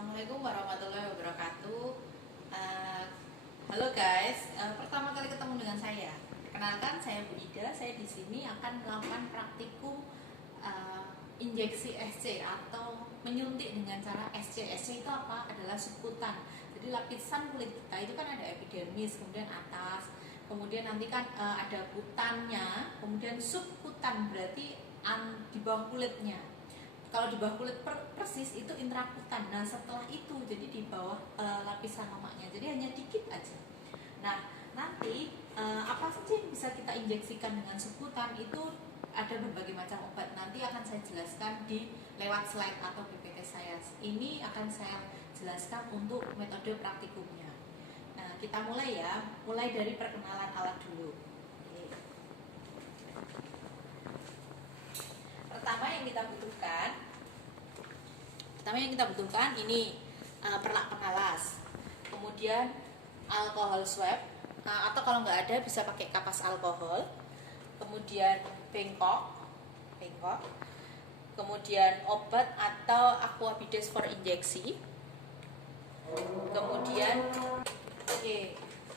Assalamualaikum warahmatullahi wabarakatuh. Uh, Halo guys, pertama kali ketemu dengan saya. Perkenalkan, saya Bu Ida. Saya di sini akan melakukan praktikum injeksi SC atau menyuntik dengan cara SC. SC itu apa? Adalah subkutan. Jadi lapisan kulit kita itu kan ada epidermis, kemudian atas, kemudian nanti kan ada kutannya, kemudian subkutan berarti di bawah kulitnya. Kalau di bawah kulit persis itu intrakutan. Nah setelah itu jadi di bawah lapisan lemaknya, jadi hanya dikit aja. Nah nanti apa saja yang bisa kita injeksikan dengan subkutan itu ada berbagai macam obat. Nanti akan saya jelaskan di lewat slide atau PPT saya. Ini akan saya jelaskan untuk metode praktikumnya. Nah kita mulai ya, mulai dari perkenalan alat dulu. Pertama yang kita butuhkan ini perlak pengalas, kemudian alkohol swab, atau kalau nggak ada bisa pakai kapas alkohol, kemudian bengkok, kemudian obat atau aquabides for injeksi, kemudian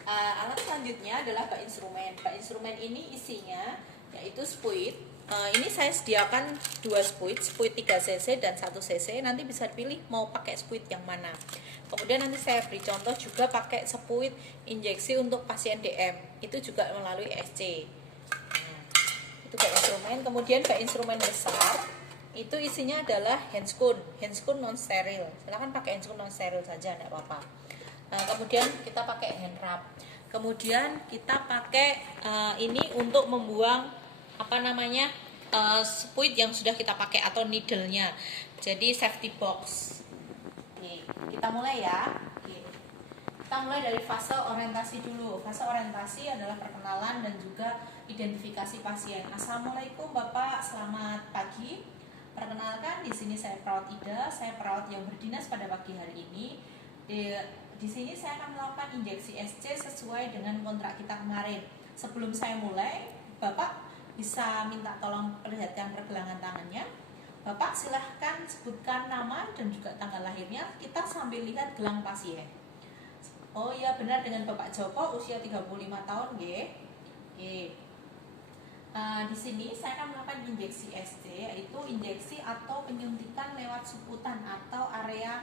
alat selanjutnya adalah bak instrumen. Bak instrumen ini isinya yaitu spuit. Ini saya sediakan 2 spuit 3 cc dan 1 cc. Nanti bisa dipilih mau pakai spuit yang mana. Kemudian nanti saya beri contoh juga pakai spuit injeksi untuk pasien DM. Itu juga melalui SC. Itu bak instrumen. Kemudian bak instrumen besar itu isinya adalah handscoon non steril. Silakan pakai handscoon non steril saja, tidak apa-apa. Kemudian kita pakai hand wrap. Kemudian kita pakai ini untuk membuang spuit yang sudah kita pakai atau needle-nya. Jadi safety box. Oke, kita mulai ya. Oke. Kita mulai dari fase orientasi dulu. Fase orientasi adalah perkenalan dan juga identifikasi pasien. Assalamualaikum Bapak, selamat pagi. Perkenalkan, di sini saya perawat Ida. Saya perawat yang berdinas pada pagi hari ini. Di sini saya akan melakukan injeksi SC sesuai dengan kontrak kita kemarin. Sebelum saya mulai, Bapak bisa minta tolong perlihatkan pergelangan tangannya. Bapak silahkan sebutkan nama dan juga tanggal lahirnya. Kita sambil lihat gelang pasien. Oh iya, benar dengan Bapak Joko, usia 35 tahun, nggih. Di sini saya akan melakukan injeksi SC, yaitu injeksi atau penyuntikan lewat subkutan atau area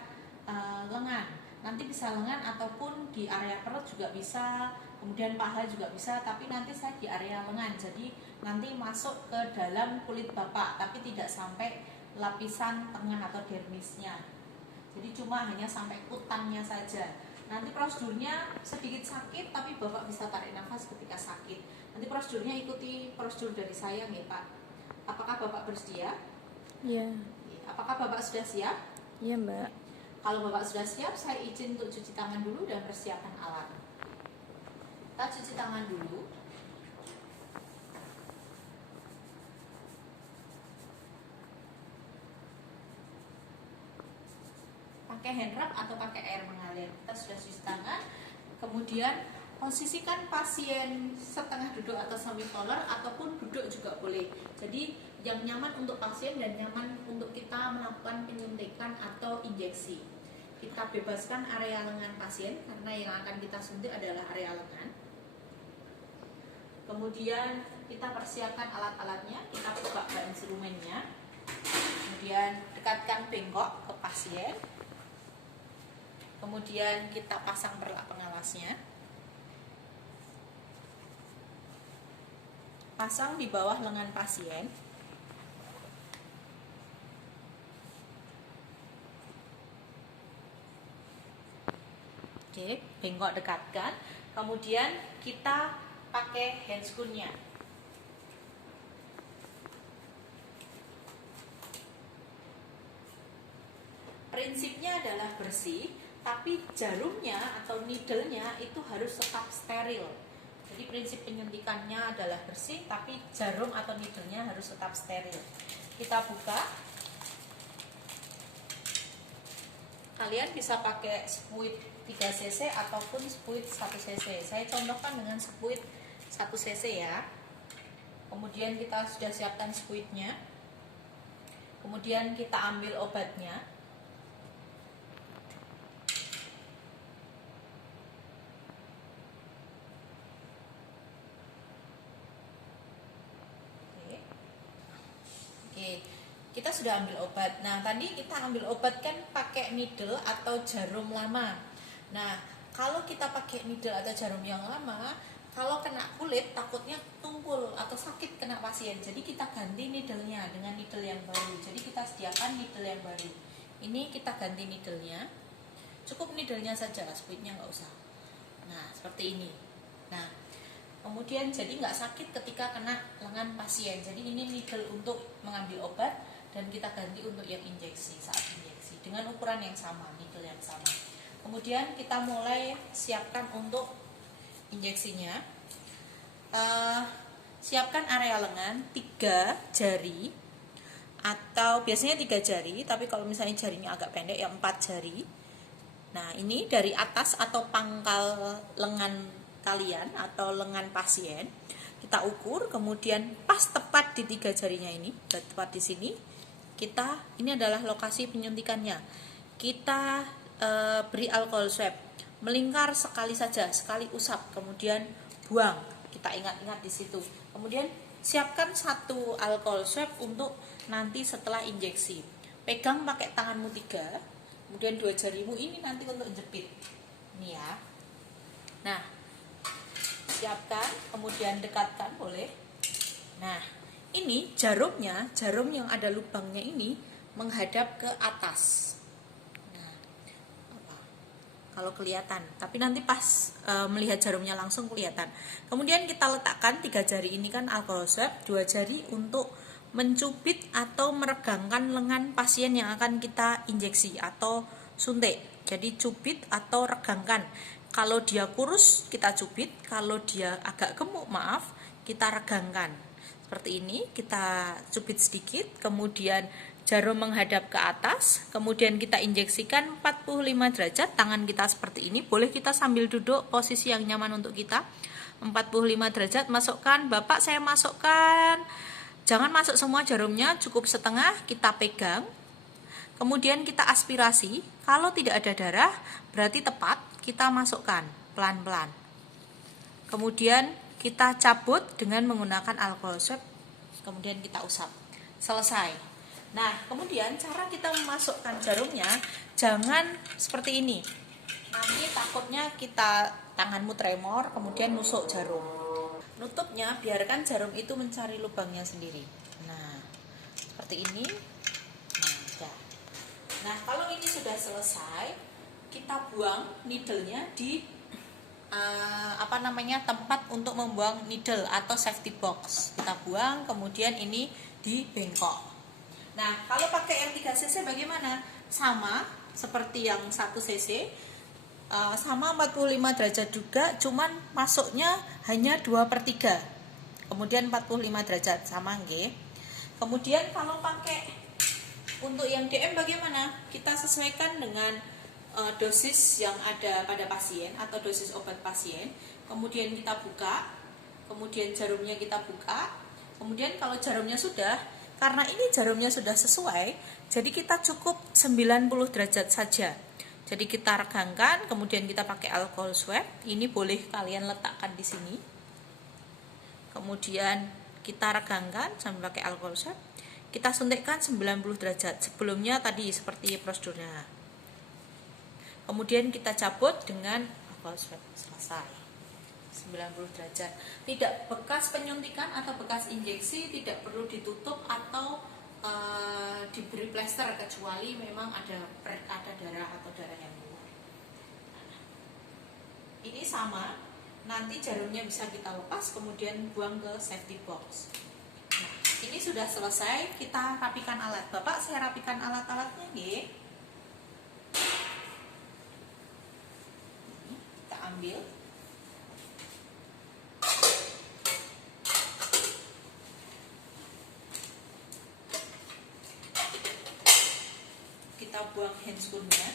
lengan. Nanti bisa lengan ataupun di area perut juga bisa, kemudian paha juga bisa, tapi nanti saya di area lengan. Jadi nanti masuk ke dalam kulit Bapak, tapi tidak sampai lapisan tengah atau dermisnya. Jadi cuma hanya sampai kutannya saja. Nanti prosedurnya sedikit sakit, tapi Bapak bisa tarik nafas ketika sakit. Nanti prosedurnya ikuti prosedur dari saya nih Pak. Apakah Bapak bersedia? Iya. Apakah Bapak sudah siap? Iya Mbak. Kalau Bapak sudah siap, saya izin untuk cuci tangan dulu dan persiapan alat. Kita cuci tangan dulu. Pakai hand wrap atau pakai air mengalir. Kita sudah cuci tangan. Kemudian posisikan pasien setengah duduk atau semi collar ataupun duduk juga boleh. Jadi yang nyaman untuk pasien dan nyaman untuk kita melakukan penyuntikan atau injeksi. Kita bebaskan area lengan pasien karena yang akan kita suntik adalah area lengan. Kemudian kita persiapkan alat-alatnya, kita buka bak instrumennya. Kemudian dekatkan bengkok ke pasien. Kemudian kita pasang perlak pengalasnya. Pasang di bawah lengan pasien. Oke, bengkok dekatkan. Kemudian kita pakai handscoon-nya. Prinsipnya adalah bersih, tapi jarumnya atau needle-nya itu harus tetap steril. Jadi prinsip penyuntikannya adalah bersih, tapi jarum atau needle-nya harus tetap steril. Kita buka. Kalian bisa pakai spuit 3 cc ataupun spuit 1 cc. Saya contohkan dengan spuit 1 cc ya. Kemudian kita sudah siapkan spuitnya. Kemudian kita ambil obatnya. kita sudah ambil obat. Nah, tadi kita ambil obat kan pakai needle atau jarum lama. Nah, kalau kita pakai needle atau jarum yang lama, kalau kena kulit takutnya tumpul atau sakit kena pasien. Jadi kita ganti needle-nya dengan needle yang baru. Jadi kita sediakan needle yang baru. Ini kita ganti needle-nya. Cukup needle-nya saja, squeeze-nya nggak usah. Nah, seperti ini. Nah, kemudian jadi nggak sakit ketika kena lengan pasien. Jadi ini needle untuk mengambil obat dan kita ganti untuk yang injeksi saat injeksi dengan ukuran yang sama, needle yang sama. Kemudian kita mulai siapkan untuk injeksinya. Siapkan area lengan 3 jari atau biasanya 3 jari, tapi kalau misalnya jarinya agak pendek ya 4 jari. Nah, ini dari atas atau pangkal lengan kalian atau lengan pasien kita ukur, kemudian pas tepat di 3 jarinya ini, tepat di sini. Ini adalah lokasi penyuntikannya. Kita beri alkohol swab, melingkar sekali saja, sekali usap, kemudian buang. Kita ingat-ingat di situ. Kemudian siapkan 1 alkohol swab untuk nanti setelah injeksi. Pegang pakai tanganmu 3, kemudian 2 jarimu ini nanti untuk jepit. Ini ya. Nah, siapkan, kemudian dekatkan boleh. Nah, ini jarum yang ada lubangnya ini menghadap ke atas. Nah, kalau kelihatan, tapi nanti pas melihat jarumnya langsung kelihatan. Kemudian kita letakkan 3 jari ini kan alkohol swab, 2 jari untuk mencubit atau meregangkan lengan pasien yang akan kita injeksi atau suntik. Jadi cubit atau regangkan. Kalau dia kurus kita cubit, kalau dia agak gemuk kita regangkan. Seperti ini, kita cubit sedikit, kemudian jarum menghadap ke atas, kemudian kita injeksikan 45 derajat, tangan kita seperti ini, boleh kita sambil duduk, posisi yang nyaman untuk kita. 45 derajat, masukkan, Bapak saya masukkan, jangan masuk semua jarumnya, cukup setengah, kita pegang, kemudian kita aspirasi, kalau tidak ada darah, berarti tepat, kita masukkan, pelan-pelan. Kemudian kita cabut dengan menggunakan alkohol swab, kemudian kita usap. Selesai. Nah, kemudian cara kita memasukkan jarumnya jangan seperti ini. Nanti takutnya tanganmu tremor, kemudian nusuk jarum. Nutupnya biarkan jarum itu mencari lubangnya sendiri. Nah, seperti ini. Nah, kalau ini sudah selesai, kita buang needle-nya di tempat untuk membuang needle atau safety box. Kita buang, kemudian ini dibengkok. Nah, kalau pakai yang 3 cc bagaimana? Sama seperti yang 1 cc, sama 45 derajat juga, cuman masuknya hanya 2/3. Kemudian 45 derajat sama nggih. Kemudian kalau pakai untuk yang DM bagaimana? Kita sesuaikan dengan dosis yang ada pada pasien atau dosis obat pasien. Kemudian kita buka, kemudian jarumnya kita buka. Kemudian kalau jarumnya sudah, karena ini jarumnya sudah sesuai, jadi kita cukup 90 derajat saja. Jadi kita regangkan, kemudian kita pakai alkohol swab. Ini boleh kalian letakkan di sini. Kemudian kita regangkan sambil pakai alkohol swab. Kita suntikkan 90 derajat. Sebelumnya tadi seperti prosedurnya. Kemudian kita cabut dengan alkohol swab. Selesai. 90 derajat. Tidak bekas penyuntikan atau bekas injeksi tidak perlu ditutup atau diberi plester kecuali memang ada darah atau darah yang keluar. Ini sama. Nanti jarumnya bisa kita lepas kemudian buang ke safety box. Nah, ini sudah selesai. Kita rapikan alat. Bapak, saya rapikan alat-alatnya nggih. Ambil, kita buang handscoon-nya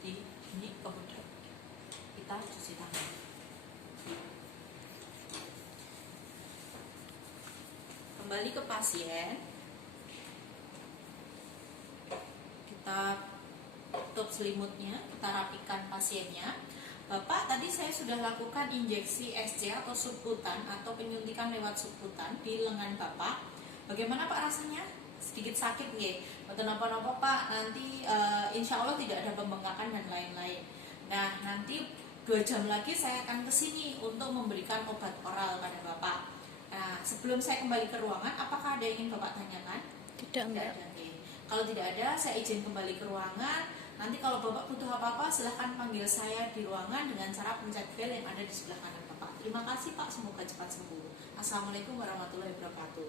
di ini, kemudian kita cuci tangan. Kembali ke pasien, kita tutup selimutnya, kita rapikan pasiennya. Bapak, tadi saya sudah lakukan injeksi SC atau subkutan atau penyuntikan lewat subkutan di lengan Bapak. Bagaimana Pak rasanya? Sedikit sakit ya, atau napa-napa Pak, nanti insya Allah tidak ada pembengkakan dan lain-lain. Nah nanti 2 jam lagi saya akan kesini untuk memberikan obat oral pada Bapak. Nah sebelum saya kembali ke ruangan, apakah ada yang ingin Bapak tanyakan? Tidak, Mbak. Tidak ada. Oke. Kalau tidak ada, saya izin kembali ke ruangan. Nanti kalau Bapak butuh apa-apa, silahkan panggil saya di ruangan dengan cara pencet bel yang ada di sebelah kanan Bapak. Terima kasih Pak, semoga cepat sembuh. Assalamualaikum warahmatullahi wabarakatuh.